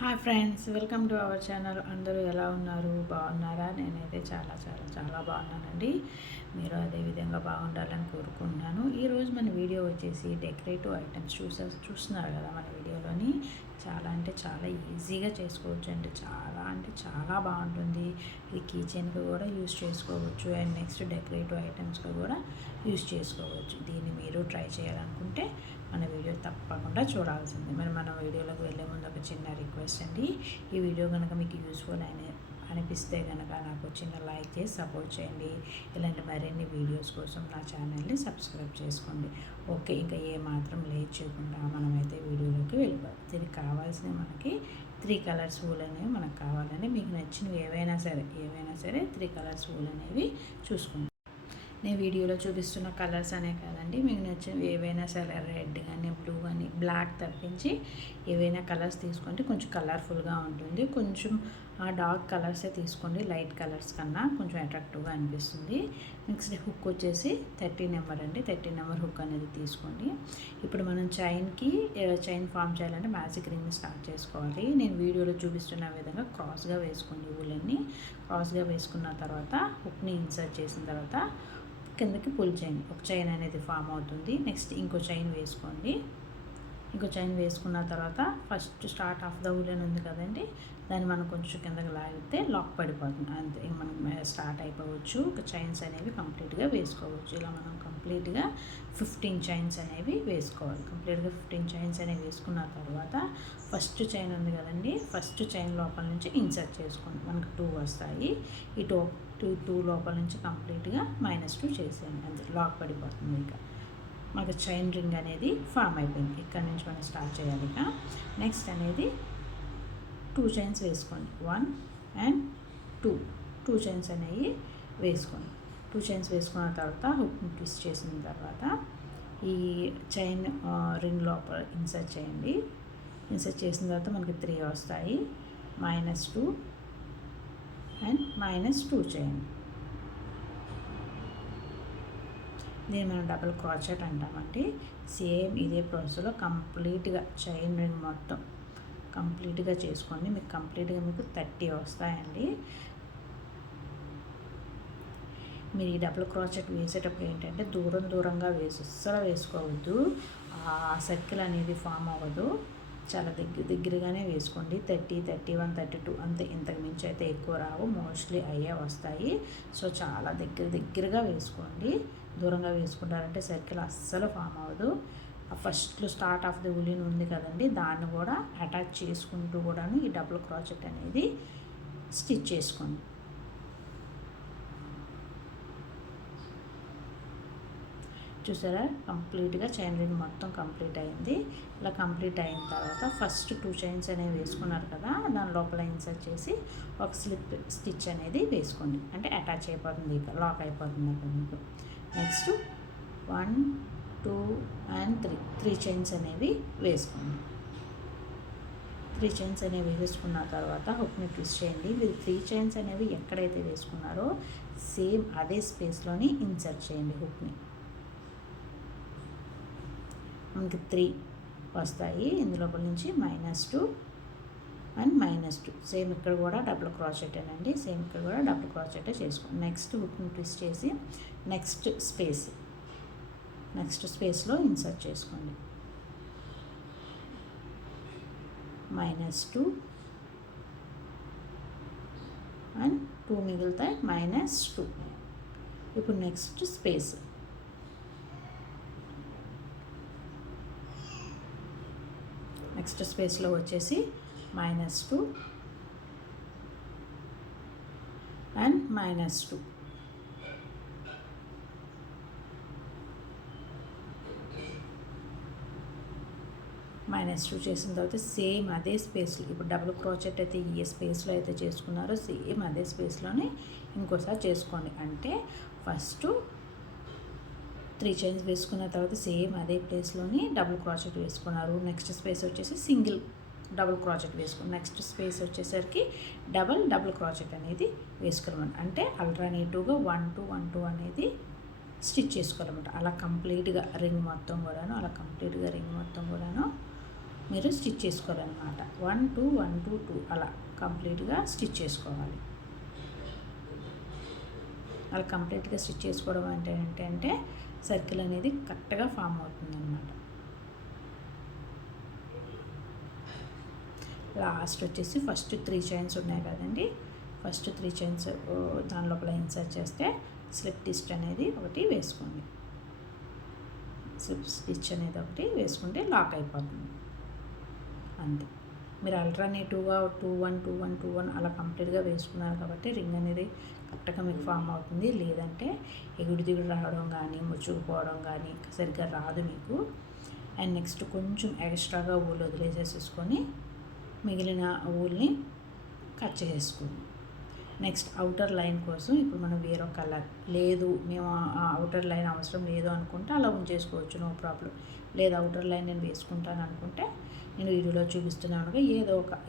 Hi friends, welcome to our channel. అందరూ ఎలా ఉన్నారు? బాగున్నారా? నేనైతే చాలా చాలా చాలా బాగున్నానండి. మీరు అదేవిధంగా బాగుండాలని కోరుకుంటున్నాను. ఈరోజు మన వీడియో వచ్చేసి డెకరేటివ్ ఐటమ్స్ చూస్తున్నారు కదా మన వీడియోలోని. చాలా అంటే చాలా ఈజీగా చేసుకోవచ్చు అండి. చాలా అంటే చాలా బాగుంటుంది. ఇది కిచెన్కి కూడా యూస్ చేసుకోవచ్చు అండ్ నెక్స్ట్ డెకరేటివ్ ఐటమ్స్గా కూడా యూస్ చేసుకోవచ్చు. దీన్ని మీరు ట్రై చేయాలనుకుంటే మన వీడియో తప్పకుండా చూడాల్సిందే. మరి మన వీడియోలోకి వెళ్ళే ముందు ఒక చిన్న రిక్వెస్ట్ అండి. ఈ వీడియో కనుక మీకు యూస్ఫుల్ అనిపిస్తే కనుక నాకు చిన్న లైక్ చేసి సపోర్ట్ చేయండి. ఇలాంటి మరిన్ని వీడియోస్ కోసం నా ఛానల్ని సబ్స్క్రైబ్ చేసుకోండి. ఓకే, ఇంకా ఏమాత్రం లేట్ చేయకుండా మనమైతే వీడియోలోకి వెళ్ళిపోతాం. దీనికి కావాల్సినవి మనకి 3 కలర్స్ వూల్ అనేవి మనకు కావాలండి. మీకు నచ్చినవి ఏవైనా సరే 3 కలర్స్ వూల్ అనేవి చూసుకుంటాం. నేను వీడియోలో చూపిస్తున్న కలర్స్ అనే కాదండి, మీకు నచ్చినవి ఏవైనా సరే రెడ్ కానీ బ్లూ కానీ బ్లాక్ తప్పించి ఏవైనా కలర్స్ తీసుకోండి. కొంచెం కలర్ఫుల్గా ఉంటుంది. కొంచెం డార్క్ కలర్సే తీసుకోండి. లైట్ కలర్స్ కన్నా కొంచెం అట్రాక్టివ్గా అనిపిస్తుంది. నెక్స్ట్ హుక్ వచ్చేసి 30 నెంబర్ అండి. 30 నెంబర్ హుక్ అనేది తీసుకోండి. ఇప్పుడు మనం చైన్ ఫామ్ చేయాలంటే మ్యాజిక్ రింగ్ స్టార్ట్ చేసుకోవాలి. నేను వీడియోలో చూపిస్తున్న విధంగా క్రాస్గా వేసుకోండి. ఊళ్ళని క్రాస్గా వేసుకున్న తర్వాత హుక్ని ఇన్సర్ట్ చేసిన తర్వాత కిందకి పుల్ చైన్, ఒక చైన్ అనేది ఫామ్ అవుతుంది. నెక్స్ట్ ఇంకో చైన్ వేసుకోండి. ఇంకో చైన్ వేసుకున్న తర్వాత first start of the woollen ఉంది కదండి, దాన్ని మనం కొంచెం కిందకి లాగితే లాక్ పడిపోతుంది. అంతే, మనం స్టార్ట్ అయిపోవచ్చు. ఒక చైన్స్ అనేవి కంప్లీట్గా వేసుకోవచ్చు. ఇలా మనం కంప్లీట్గా 15 చైన్స్ అనేవి వేసుకోవాలి. కంప్లీట్గా 15 చైన్స్ అనేవి వేసుకున్న తర్వాత ఫస్ట్ చైన్ ఉంది కదండి, ఫస్ట్ చైన్ లోపల నుంచి ఇన్సర్ట్ చేసుకోండి. మనకు 2 వస్తాయి. ఈ టూ లోపల నుంచి కంప్లీట్గా -2 చేసేయండి. అంతే, లాక్ పడిపోతుంది. ఇక మనకు చైన్ రింగ్ అనేది ఫామ్ అయిపోయింది. ఇక్కడ నుంచి మనం స్టార్ట్ చేయాలి. ఇక నెక్స్ట్ అనేది 2 చైన్స్ వేసుకోండి. 1 అండ్ 2 చైన్స్ అనేవి వేసుకోండి. 2 చైన్స్ వేసుకున్న తర్వాత హుక్ని ట్విస్ట్ చేసిన తర్వాత ఈ చైన్ రింగ్ లోపల ఇన్సర్ట్ చేయండి. ఇన్సర్ట్ చేసిన తర్వాత మనకి 3 వస్తాయి. -2 అండ్ -2 చేయండి. దీన్ని మనం డబుల్ క్రోచెట్ అంటామండి. సేమ్ ఇదే ప్రాసెస్లో కంప్లీట్గా చైన్ రింగ్ మొత్తం కంప్లీట్గా చేసుకోండి. మీకు కంప్లీట్గా 30 వస్తాయండి. మీరు ఈ డబుల్ క్రోచెట్ వేసేటప్పుడు ఏంటంటే దూరంగా అస్సలు వేసుకోవద్దు. ఆ సర్కిల్ అనేది ఫామ్ అవ్వదు. చాలా దగ్గరగానే వేసుకోండి. 30, 31, 32 అంతే. ఇంతకు మించి అయితే ఎక్కువ రావు. మోస్ట్లీ అయ్యే వస్తాయి. సో చాలా దగ్గరగా వేసుకోండి. దూరంగా వేసుకుంటారంటే సర్కిల్ అస్సలు ఫామ్ అవ్వదు. ఫస్ట్లో స్టార్ట్ ఆఫ్ ది ఉలిన్ ఉంది కదండి, దాన్ని కూడా అటాచ్ చేసుకుంటూ కూడాను ఈ డబుల్ క్రోచెట్ అనేది స్టిచ్ చేసుకోండి. చూసారా, కంప్లీట్గా చైన్ రింగ్ మొత్తం కంప్లీట్ అయింది. ఇలా కంప్లీట్ అయిన తర్వాత ఫస్ట్ 2 చైన్స్ అనేవి వేసుకున్నారు కదా, దాని లోపల ఇన్సర్ట్ చేసి ఒక స్లిప్ స్టిచ్ అనేది వేసుకోండి. అంటే అటాచ్ అయిపోతుంది, ఇక లాక్ అయిపోతుంది అక్కడ మీకు. నెక్స్ట్ 1, 2 అండ్ 3 చైన్స్ అనేవి వేసుకోండి. 3 చైన్స్ అనేవి వేసుకున్న తర్వాత హుక్ని ట్విస్ట్ చేయండి. మీరు 3 చైన్స్ అనేవి ఎక్కడైతే వేసుకున్నారో సేమ్ అదే స్పేస్లోని ఇన్సర్ట్ చేయండి హుక్ని. మనకి 3 వస్తాయి. ఇందులోపల నుంచి -2 అండ్ -2 సేమ్ ఇక్కడ కూడా డబుల్ క్రోచెట్ అండి. సేమ్ ఇక్కడ కూడా డబుల్ క్రోచెట్ చేసుకోండి. నెక్స్ట్ హుక్ని ట్విస్ట్ చేసి నెక్స్ట్ స్పేస్లో ఇన్సర్ట్ చేసుకోండి. -2 అండ్ 2 మిగులుతాయి. -2. ఇప్పుడు నెక్స్ట్ స్పేస్లో వచ్చేసి -2 అండ్ -2. -2 చేసిన తర్వాత సేమ్ అదే స్పేస్లో, ఇప్పుడు డబుల్ క్రోచెట్ అయితే ఏ స్పేస్లో అయితే చేసుకున్నారో సేమ్ అదే స్పేస్లోనే ఇంకోసారి చేసుకోండి. అంటే ఫస్ట్ 3 చైన్స్ వేసుకున్న తర్వాత సేమ్ అదే ప్లేస్లోని డబుల్ క్రోచెట్ వేసుకున్నారు. నెక్స్ట్ స్పేస్ వచ్చేసి సింగిల్ డబుల్ క్రోచెట్ వేసుకున్నాం. నెక్స్ట్ స్పేస్ వచ్చేసరికి డబుల్ క్రోచెట్ అనేది వేసుకోవాలన్నమాట. అంటే అల్టర్నేటివ్గా 1, 2, 1, 2 అనేది స్టిచ్ చేసుకోవాలన్నమాట. అలా కంప్లీట్గా రింగ్ మొత్తం కూడాను మీరు స్టిచ్ చేసుకోవాలన్నమాట. 1 2 1 2 2 అలా కంప్లీట్గా స్టిచ్ చేసుకోవాలి. అలా కంప్లీట్గా స్టిచ్ చేసుకోవడం అంటే ఏంటంటే సర్కిల్ అనేది కరెక్ట్గా ఫామ్ అవుతుందన్నమాట. లాస్ట్ వచ్చేసి ఫస్ట్ 3 చైన్స్ ఉన్నాయి కదండి, ఫస్ట్ 3 చైన్స్ దాని లోపల ఇన్సర్ట్ చేస్తే స్లిప్ స్టిచ్ అనేది ఒకటి వేసుకోండి. స్లిప్ స్టిచ్ అనేది ఒకటి వేసుకుంటే లాక్ అయిపోతుంది అంతే. మీరు ఆల్టర్నేటివ్గా 2 1 2 1 2 1 అలా కంప్లీట్గా వేసుకున్నారు కాబట్టి రింగ్ అనేది కరెక్ట్గా మీకు ఫామ్ అవుతుంది. లేదంటే ఎగుడు దిగుడు రావడం కానీ ముచ్చుకుపోవడం కానీ సరిగ్గా రాదు మీకు. అండ్ నెక్స్ట్ కొంచెం ఎక్స్ట్రాగా ఊళ్ళు వదిలేసేసుకొని మిగిలిన ఊల్ని కట్ చేసేసుకోండి. నెక్స్ట్ అవుటర్ లైన్ కోసం ఇప్పుడు మనం వేరొక కలర్ లేదు, మేము ఆ అవుటర్ లైన్ అవసరం లేదు అనుకుంటే అలా ఉంచేసుకోవచ్చు, నో ప్రాబ్లం. లేదు అవుటర్ లైన్ నేను వేసుకుంటాను అనుకుంటే నేను వీడియోలో చూపిస్తున్నానుగా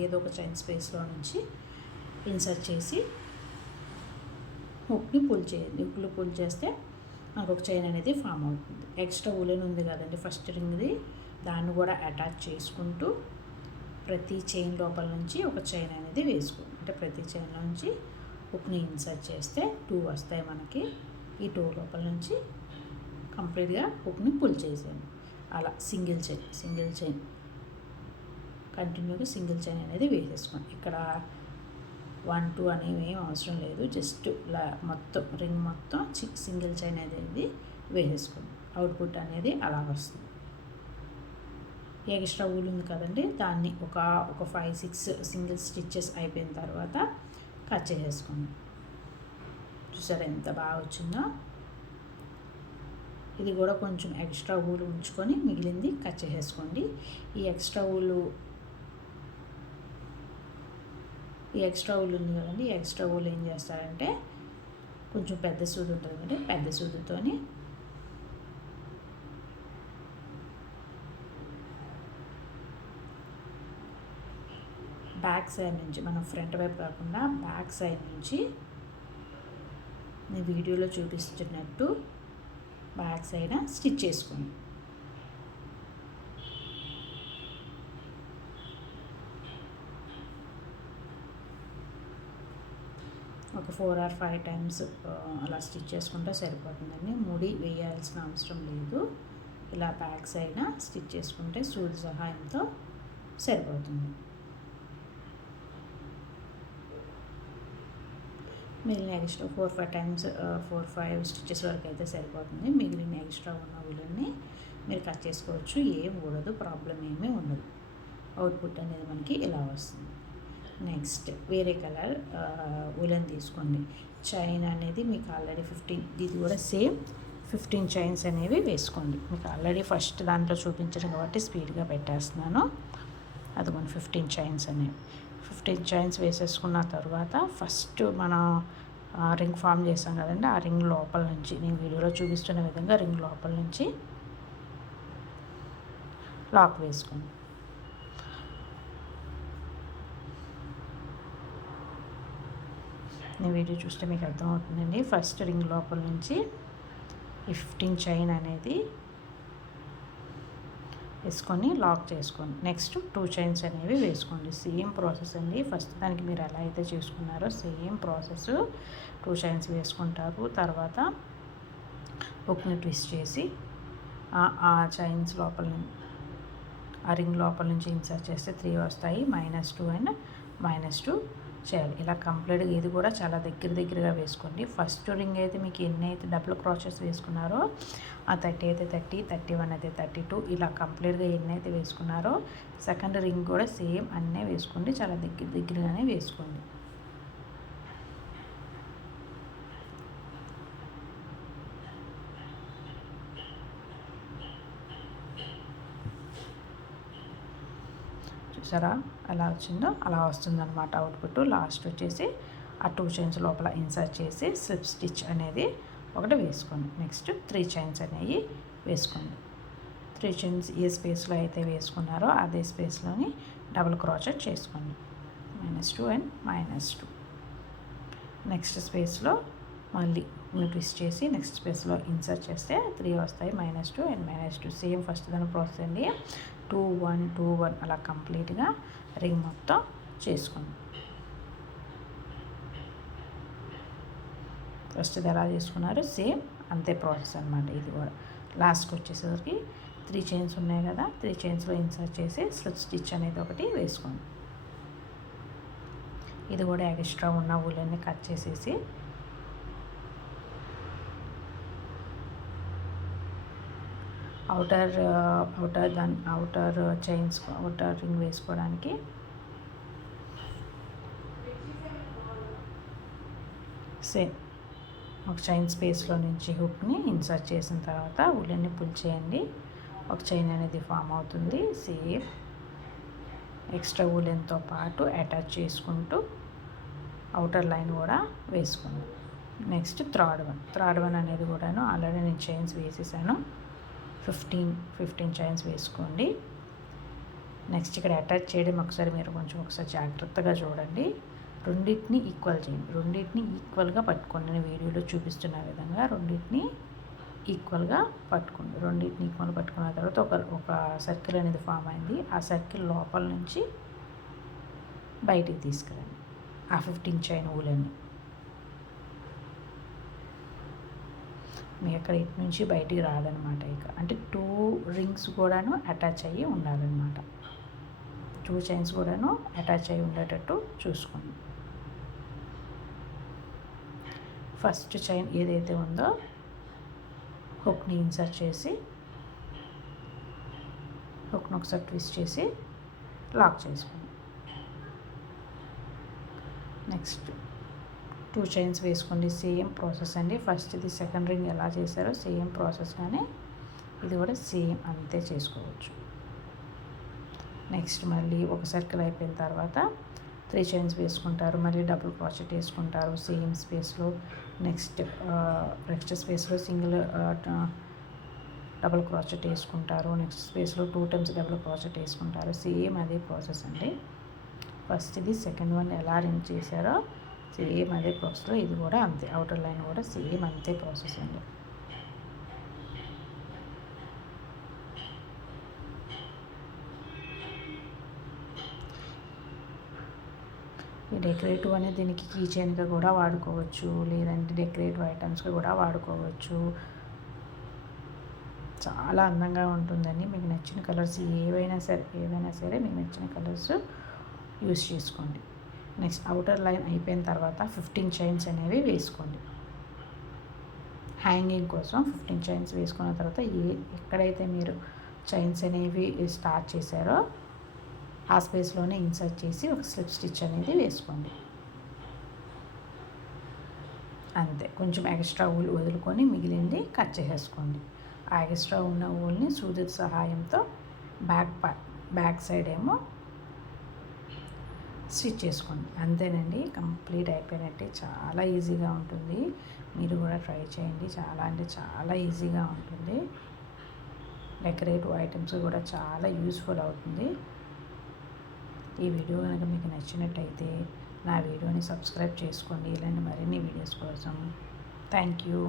ఏదో ఒక చైన్ స్పేస్లో నుంచి ఇన్సర్ట్ చేసి హుక్ని పుల్ చేయండి. హుక్లు పుల్ చేస్తే నాకు ఒక చైన్ అనేది ఫామ్ అవుతుంది. ఎక్స్ట్రా ఊలెన్ ఉంది కదండి ఫస్ట్ రింగ్ది, దాన్ని కూడా అటాచ్ చేసుకుంటూ ప్రతి చైన్ లోపల నుంచి ఒక చైన్ అనేది వేసుకోండి. అంటే ప్రతి చైన్లో నుంచి హుక్ని ఇన్సర్ట్ చేస్తే 2 వస్తాయి మనకి. ఈ 2 లోపల నుంచి కంప్లీట్గా హుక్ని పుల్ చేసేయండి. అలా సింగిల్ చైన్ కంటిన్యూగా సింగిల్ చైన్ అనేది వేసేసుకోండి. ఇక్కడ 1 2 అనేవి ఏం అవసరం లేదు, జస్ట్ మొత్తం రింగ్ మొత్తం సింగిల్ చైన్ అనేది వేసేసుకోండి. అవుట్పుట్ అనేది అలా వస్తుంది. ఎక్స్ట్రా ఊలు ఉంది కదండి, దాన్ని ఒక 5 6 సింగిల్ స్టిచ్చెస్ అయిపోయిన తర్వాత కట్ చేసేసుకోండి. చూసారా ఎంత బాగా వచ్చిందో. ఇది కూడా కొంచెం ఎక్స్ట్రా ఊలు ఉంచుకొని మిగిలింది కట్ చేసేసుకోండి. ఈ ఎక్స్ట్రా ఊలు ఉంది కదండి, ఈ ఎక్స్ట్రా ఊలు ఏం చేస్తారంటే కొంచెం పెద్ద సూది ఉంటుంది కదండి, పెద్ద సూదితోని బ్యాక్ సైడ్ నుంచి, మనం ఫ్రంట్ వైపు కాకుండా బ్యాక్ సైడ్ నుంచి నేను వీడియోలో చూపిస్తున్నట్టు బ్యాక్ సైడ్ స్టిచ్ చేసుకోండి. ఒక 4 or 5 టైమ్స్ అలా స్టిచ్ చేసుకుంటే సరిపోతుందండి. ముడి వేయాల్సిన అవసరం లేదు. ఇలా బ్యాక్ సైడ్ స్టిచ్ చేసుకుంటే సూది సహాయంతో సరిపోతుంది. మిగిలిన ఎక్స్ట్రా 4 5 టైమ్స్ 4 5 స్టిచెస్ వరకు అయితే సరిపోతుంది. మిగిలిన ఎక్స్ట్రా ఉన్న ఊళ్ళని మీరు కట్ చేసుకోవచ్చు, ఏం ఊడదు, ప్రాబ్లం ఏమీ ఉండదు. అవుట్పుట్ అనేది మనకి ఇలా వస్తుంది. నెక్స్ట్ వేరే కలర్ ఊలన్ తీసుకోండి. చైన్ అనేది మీకు ఆల్రెడీ 15, ఇది కూడా సేమ్ 15 చైన్స్ అనేవి వేసుకోండి. మీకు ఆల్రెడీ ఫస్ట్ దాంట్లో చూపించడం కాబట్టి స్పీడ్గా పెట్టేస్తున్నాను. అదిగోండి 15 చైన్స్ అనేవి. 15 చైన్స్ వేసేసుకున్న తర్వాత ఫస్ట్ మనం రింగ్ ఫామ్ చేసాం కదండి, ఆ రింగ్ లోపల నుంచి నేను వీడియోలో చూపిస్తున్న విధంగా రింగ్ లోపల నుంచి లాక్ వేసుకోండి. నేను వీడియో చూస్తే మీకు అర్థమవుతుందండి. ఫస్ట్ రింగ్ లోపల నుంచి ఈ 15 చైన్ అనేది వేసుకొని లాక్ చేసుకోండి. నెక్స్ట్ 2 చైన్స్ అనేవి వేసుకోండి. సేమ్ ప్రాసెస్ అండి, ఫస్ట్ దానికి మీరు ఎలా అయితే చేసుకున్నారో సేమ్ ప్రాసెస్. 2 చైన్స్ వేసుకుంటారు. తర్వాత హుక్ని ట్విస్ట్ చేసి ఆ చైన్స్ లోపల ఆ రింగ్ లోపల నుంచి ఇన్సర్ట్ చేస్తే 3 వస్తాయి. -2 అండ్ -2 చేయాలి. ఇలా కంప్లీట్గా ఇది కూడా చాలా దగ్గరగా వేసుకోండి. ఫస్ట్ రింగ్ అయితే మీకు ఎన్ని అయితే డబుల్ క్రాచెస్ వేసుకున్నారో ఆ 30 అయితే 30, 31 అయితే 32 ఇలా కంప్లీట్గా ఎన్ని అయితే వేసుకున్నారో సెకండ్ రింగ్ కూడా సేమ్ అన్నీ వేసుకోండి. చాలా దగ్గరగానే వేసుకోండి. చూసారా ఎలా వచ్చిందో అలా వస్తుందన్నమాట అవుట్పుట్. లాస్ట్ వచ్చేసి ఆ 2 చైన్స్ లోపల ఇన్సర్ట్ చేసి స్లిప్ స్టిచ్ అనేది ఒకటి వేసుకోండి. నెక్స్ట్ 3 చైన్స్ అనేవి వేసుకోండి. 3 చైన్స్ ఏ స్పేస్లో అయితే వేసుకున్నారో అదే స్పేస్లోని డబుల్ క్రాచెట్ చేసుకోండి. -2 అండ్ -2. నెక్స్ట్ స్పేస్లో మళ్ళీ ట్విస్ట్ చేసి నెక్స్ట్ స్పేస్లో ఇన్సర్ట్ చేస్తే 3 వస్తాయి. -2 అండ్ -2 సేమ్ ఫస్ట్ దాని ప్రాసెస్ అండి. 2 1 2 1 అలా కంప్లీట్గా రింగ్ మొత్తం చేసుకోండి. ఫస్ట్ ఇది ఎలా చేసుకున్నారు సేమ్ అంతే ప్రాసెస్ అనమాట. ఇది కూడా లాస్ట్కి వచ్చేసరికి 3 చైన్స్ ఉన్నాయి కదా, 3 చైన్స్లో ఇన్సర్ట్ చేసి స్లిప్ స్టిచ్ అనేది ఒకటి వేసుకోండి. ఇది కూడా ఎక్స్ట్రా ఉన్న ఊళ్ళన్నీ కట్ చేసేసి అవుటర్ చైన్స్ అవుటర్ రింగ్ వేసుకోవడానికి సేమ్ ఒక చైన్ స్పేస్లో నుంచి హుక్ని ఇన్సర్ట్ చేసిన తర్వాత ఊళ్ళన్నీ పుల్ చేయండి. ఒక చైన్ అనేది ఫామ్ అవుతుంది. సేమ్ ఎక్స్ట్రా ఊలెన్తో పాటు అటాచ్ చేసుకుంటూ అవుటర్ లైన్ కూడా వేసుకోండి. నెక్స్ట్ థర్డ్ వన్ అనేది కూడాను ఆల్రెడీ నేను చైన్స్ వేసేసాను. 15 చైన్స్ వేసుకోండి. నెక్స్ట్ ఇక్కడ అటాచ్ చేయడం ఒకసారి జాగ్రత్తగా చూడండి. రెండింటిని ఈక్వల్ చేయండి. రెండింటిని ఈక్వల్గా పట్టుకోండి. నేను వీడియోలో చూపిస్తున్న విధంగా రెండింటిని ఈక్వల్గా పట్టుకోండి. రెండింటిని ఈక్వల్ పట్టుకున్న తర్వాత ఒక సర్కిల్ అనేది ఫామ్ అయింది. ఆ సర్కిల్ లోపల నుంచి బయటికి తీసుకురండి ఆ 15 చైన్ ఊలని. మీకు అక్కడ ఇటు నుంచి బయటికి రాదనమాట. ఇక అంటే 2 రింగ్స్ కూడాను అటాచ్ అయ్యి ఉండాలన్నమాట. 2 చైన్స్ కూడాను అటాచ్ అయ్యి ఉండేటట్టు చూసుకోండి. ఫస్ట్ చైన్ ఏదైతే ఉందో హుక్ని ఇన్సర్ట్ చేసి హుక్ని ఒకసారి ట్విస్ట్ చేసి లాక్ చేసుకోండి. నెక్స్ట్ 2 చైన్స్ వేసుకోండి. సేమ్ ప్రాసెస్ అండి. ఫస్ట్ ఇది సెకండ్ రింగ్ ఎలా చేశారో సేమ్ ప్రాసెస్ కానీ ఇది కూడా సేమ్ అంతే చేసుకోవచ్చు. నెక్స్ట్ మళ్ళీ ఒక సర్కిల్ అయిపోయిన తర్వాత 3 చైన్స్ వేసుకుంటారు. మళ్ళీ డబుల్ క్రోచెట్ వేసుకుంటారు సేమ్ స్పేస్లో. నెక్స్ట్ స్పేస్లో సింగిల్ డబుల్ క్రోచెట్ వేసుకుంటారు. నెక్స్ట్ స్పేస్లో 2 టైమ్స్ డబుల్ క్రోచెట్ వేసుకుంటారు. సేమ్ అదే ప్రాసెస్ అండి. ఫస్ట్ ఇది సెకండ్ వన్ ఎలా రింగ్ చేశారో సేమ్ అదే ప్రాసెస్లో ఇది కూడా అంతే. అవుటర్ లైన్ కూడా సేమ్ అంతే ప్రాసెస్ అండి. ఈ డెకరేటివ్ అనేది దీనికి కీ చైన్గా కూడా వాడుకోవచ్చు, లేదంటే డెకరేటివ్ ఐటమ్స్గా కూడా వాడుకోవచ్చు. చాలా అందంగా ఉంటుందండి. మీకు నచ్చిన కలర్స్ ఏవైనా సరే మీకు నచ్చిన కలర్స్ యూస్ చేసుకోండి. నెక్స్ట్ అవుటర్ లైన్ అయిపోయిన తర్వాత 15 చైన్స్ అనేవి వేసుకోండి. హ్యాంగింగ్ కోసం 15 చైన్స్ వేసుకున్న తర్వాత ఎక్కడైతే మీరు చైన్స్ అనేవి స్టార్ట్ చేశారో ఆ స్పేస్లోనే ఇన్సర్ట్ చేసి ఒక స్లిప్ స్టిచ్ అనేది వేసుకోండి. అంతే. కొంచెం ఎక్స్ట్రా ఊల్ వదులుకొని మిగిలింది కట్ చేసేసుకోండి. ఆ ఎక్స్ట్రా ఉన్న ఊల్ని సూది సహాయంతో బ్యాక్ సైడ్ ఏమో స్టిచ్ చేసుకోండి. అంతేనండి, కంప్లీట్ అయిపోయినట్టే. చాలా ఈజీగా ఉంటుంది. మీరు కూడా ట్రై చేయండి. చాలా అంటే చాలా ఈజీగా ఉంటుంది. డెకరేటివ్ ఐటమ్స్ కూడా చాలా యూస్ఫుల్ అవుతుంది. ఈ వీడియో కనుక మీకు నచ్చినట్టయితే నా వీడియోని సబ్స్క్రైబ్ చేసుకోండి. ఇలాంటి మరిన్ని వీడియోస్ కోసం. Thank you.